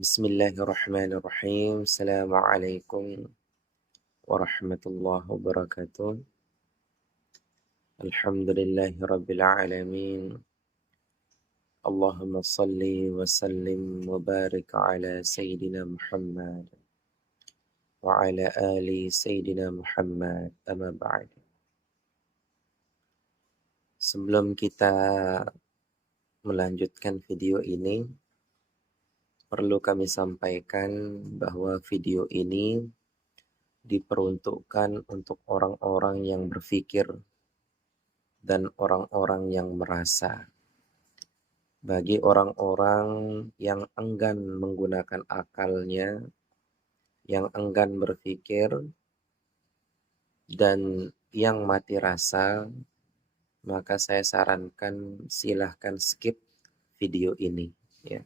Bismillahirrahmanirrahim. Assalamualaikum warahmatullahi wabarakatuh. Alhamdulillahi rabbil alamin. Allahumma salli wa sallim wa barik ala Sayyidina Muhammad wa ala ali Sayyidina Muhammad, amma ba'd. Sebelum kita melanjutkan video ini, perlu kami sampaikan bahwa video ini diperuntukkan untuk orang-orang yang berpikir dan orang-orang yang merasa. Bagi orang-orang yang enggan menggunakan akalnya, yang enggan berpikir, dan yang mati rasa, maka saya sarankan silahkan skip video ini. Ya.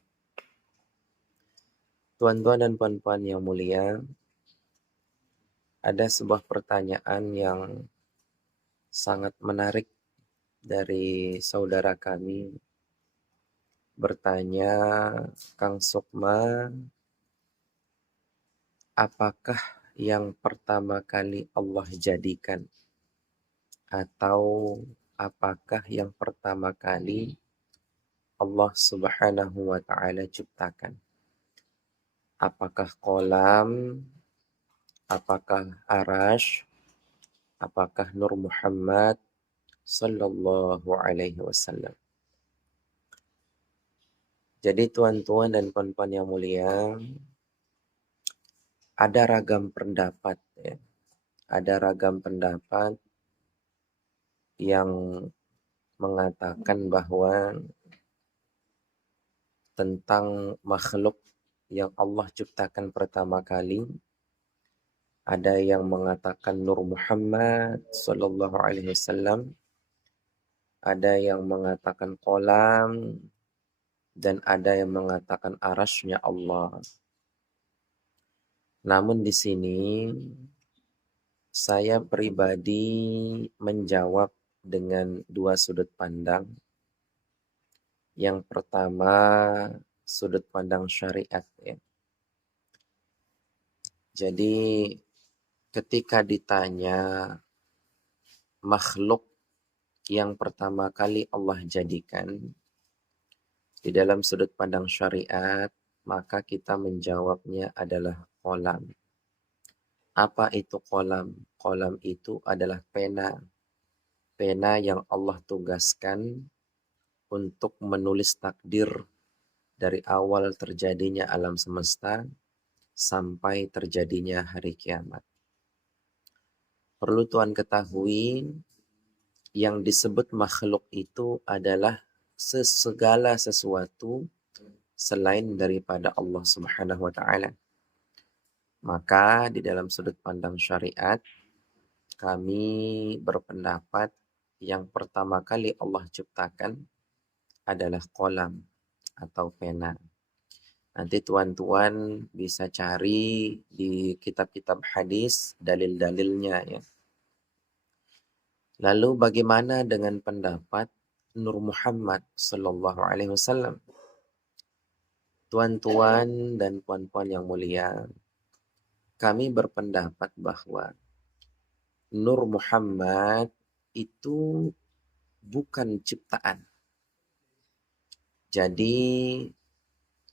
Tuan-tuan dan puan-puan yang mulia, ada sebuah pertanyaan yang sangat menarik dari saudara kami. Bertanya, Kang Sukma, apakah yang pertama kali Allah jadikan? Atau apakah yang pertama kali Allah Subhanahu wa ta'ala ciptakan? Apakah kolam? Apakah arash? Apakah Nur Muhammad sallallahu alaihi wasallam? Jadi tuan-tuan dan puan-puan yang mulia, ada ragam pendapat ya. Ada ragam pendapat yang mengatakan bahwa tentang makhluk yang Allah ciptakan pertama kali, ada yang mengatakan Nur Muhammad sallallahu alaihi wasallam, ada yang mengatakan kolam, dan ada yang mengatakan arasy-Nya Allah. Namun di sini saya pribadi menjawab dengan dua sudut pandang. Yang pertama, sudut pandang syariat ya. Jadi ketika ditanya makhluk yang pertama kali Allah jadikan di dalam sudut pandang syariat, maka kita menjawabnya adalah kolam. Apa itu kolam? Kolam itu adalah pena. Pena yang Allah tugaskan untuk menulis takdir dari awal terjadinya alam semesta sampai terjadinya hari kiamat. Perlu Tuhan ketahui, yang disebut makhluk itu adalah segala sesuatu selain daripada Allah Subhanahu wa ta'ala. Maka di dalam sudut pandang syariat, kami berpendapat yang pertama kali Allah ciptakan adalah kolam atau pena. Nanti tuan-tuan bisa cari di kitab-kitab hadis dalil-dalilnya ya. Lalu bagaimana dengan pendapat Nur Muhammad sallallahu alaihi wasallam? Tuan-tuan dan puan-puan yang mulia, kami berpendapat bahwa Nur Muhammad itu bukan ciptaan. Jadi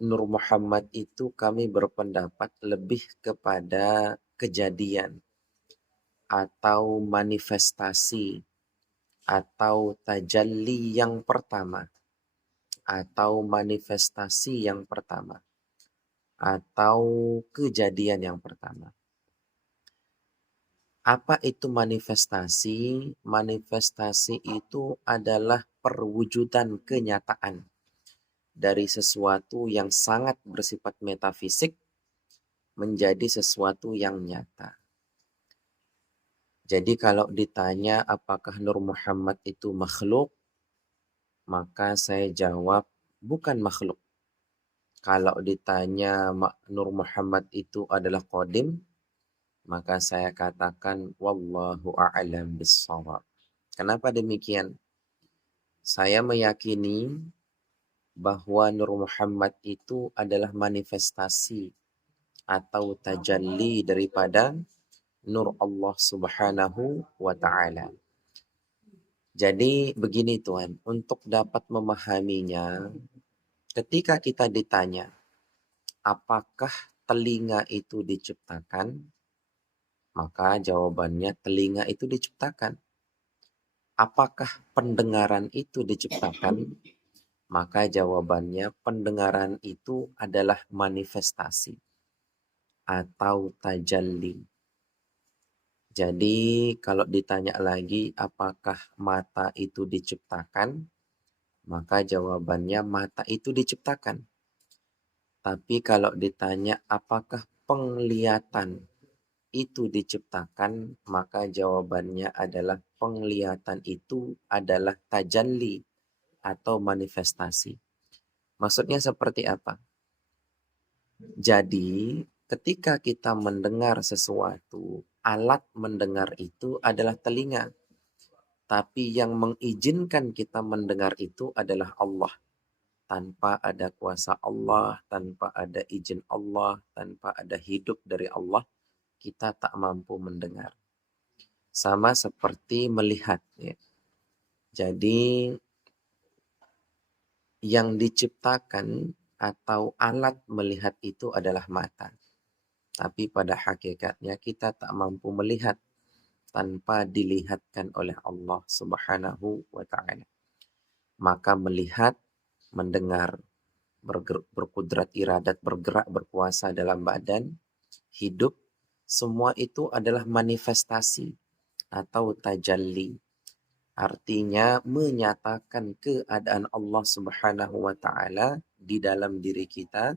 Nur Muhammad itu kami berpendapat lebih kepada kejadian atau manifestasi atau tajalli yang pertama atau manifestasi yang pertama atau kejadian yang pertama. Apa itu manifestasi? Manifestasi itu adalah perwujudan kenyataan dari sesuatu yang sangat bersifat metafisik menjadi sesuatu yang nyata. Jadi kalau ditanya apakah Nur Muhammad itu makhluk, maka saya jawab bukan makhluk. Kalau ditanya Nur Muhammad itu adalah qadim, maka saya katakan wallahu a'lam bissawab. Kenapa demikian? Saya meyakini bahwa Nur Muhammad itu adalah manifestasi atau tajalli daripada Nur Allah Subhanahu wa Ta'ala. Jadi begini Tuhan, untuk dapat memahaminya, ketika kita ditanya, apakah telinga itu diciptakan? Maka jawabannya telinga itu diciptakan. Apakah pendengaran itu diciptakan? Maka jawabannya pendengaran itu adalah manifestasi atau tajalli. Jadi kalau ditanya lagi apakah mata itu diciptakan? Maka jawabannya mata itu diciptakan. Tapi kalau ditanya apakah penglihatan itu diciptakan, maka jawabannya adalah penglihatan itu adalah tajalli atau manifestasi. Maksudnya seperti apa? Jadi, ketika kita mendengar sesuatu, alat mendengar itu adalah telinga. Tapi yang mengizinkan kita mendengar itu adalah Allah. Tanpa ada kuasa Allah, tanpa ada izin Allah, tanpa ada hidup dari Allah, kita tak mampu mendengar. Sama seperti melihat. Ya. Jadi yang diciptakan atau alat melihat itu adalah mata. Tapi pada hakikatnya kita tak mampu melihat tanpa dilihatkan oleh Allah Subhanahu wa Ta'ala. Maka melihat, mendengar, berkudrat iradat, bergerak, berkuasa dalam badan, hidup, semua itu adalah manifestasi atau tajalli. Artinya menyatakan keadaan Allah Subhanahu wa Ta'ala di dalam diri kita,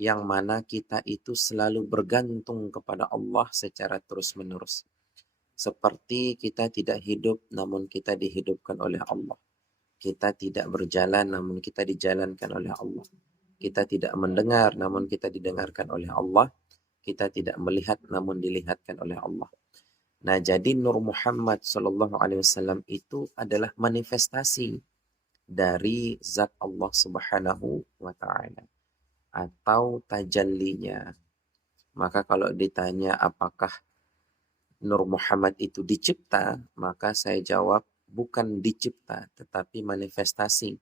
yang mana kita itu selalu bergantung kepada Allah secara terus-menerus. Seperti kita tidak hidup namun kita dihidupkan oleh Allah. Kita tidak berjalan namun kita dijalankan oleh Allah. Kita tidak mendengar namun kita didengarkan oleh Allah. Kita tidak melihat namun dilihatkan oleh Allah. Nah, jadi Nur Muhammad Sallallahu Alaihi Wasallam itu adalah manifestasi dari zat Allah Subhanahu wa Ta'ala atau tajallinya. Maka kalau ditanya apakah Nur Muhammad itu dicipta, maka saya jawab bukan dicipta, tetapi manifestasi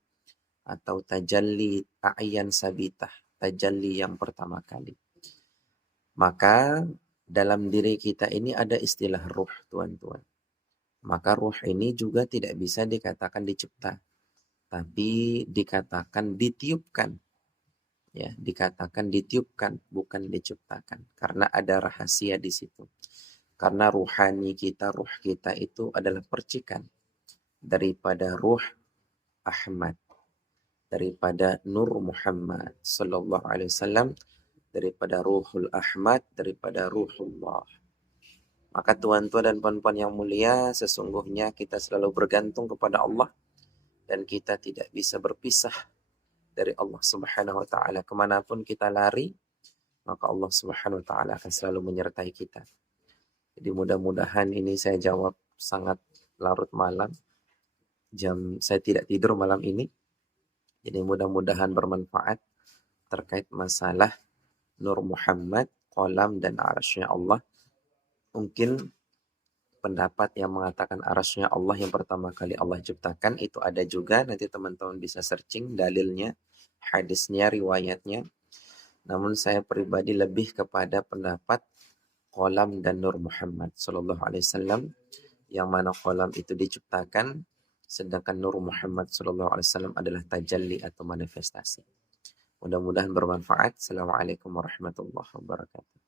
atau tajalli a'yan sabitah, tajalli yang pertama kali. Maka dalam diri kita ini ada istilah ruh, tuan-tuan. Maka ruh ini juga tidak bisa dikatakan dicipta, tapi dikatakan ditiupkan. Ya, dikatakan ditiupkan, bukan diciptakan. Karena ada rahasia di situ. Karena ruhani kita, ruh kita itu adalah percikan daripada ruh Ahmad, daripada Nur Muhammad Sallallahu Alaihi Wasallam, daripada Ruhul Ahmad, daripada Ruhullah. Maka tuan-tuan dan puan-puan yang mulia, sesungguhnya kita selalu bergantung kepada Allah dan kita tidak bisa berpisah dari Allah Subhanahu wa Ta'ala. Kemanapun kita lari, maka Allah Subhanahu wa Ta'ala akan selalu menyertai kita. Jadi mudah-mudahan ini saya jawab sangat larut malam. Saya tidak tidur malam ini. Jadi mudah-mudahan bermanfaat terkait masalah Nur Muhammad, qalam dan arasy-Nya Allah. Mungkin pendapat yang mengatakan arasy-Nya Allah yang pertama kali Allah ciptakan itu ada juga. Nanti teman-teman bisa searching dalilnya, hadisnya, riwayatnya. Namun saya pribadi lebih kepada pendapat qalam dan Nur Muhammad Sallallahu Alaihi Wasallam, yang mana qalam itu diciptakan, sedangkan Nur Muhammad Sallallahu Alaihi Wasallam adalah tajalli atau manifestasi. Mudah-mudahan bermanfaat. Assalamualaikum warahmatullahi wabarakatuh.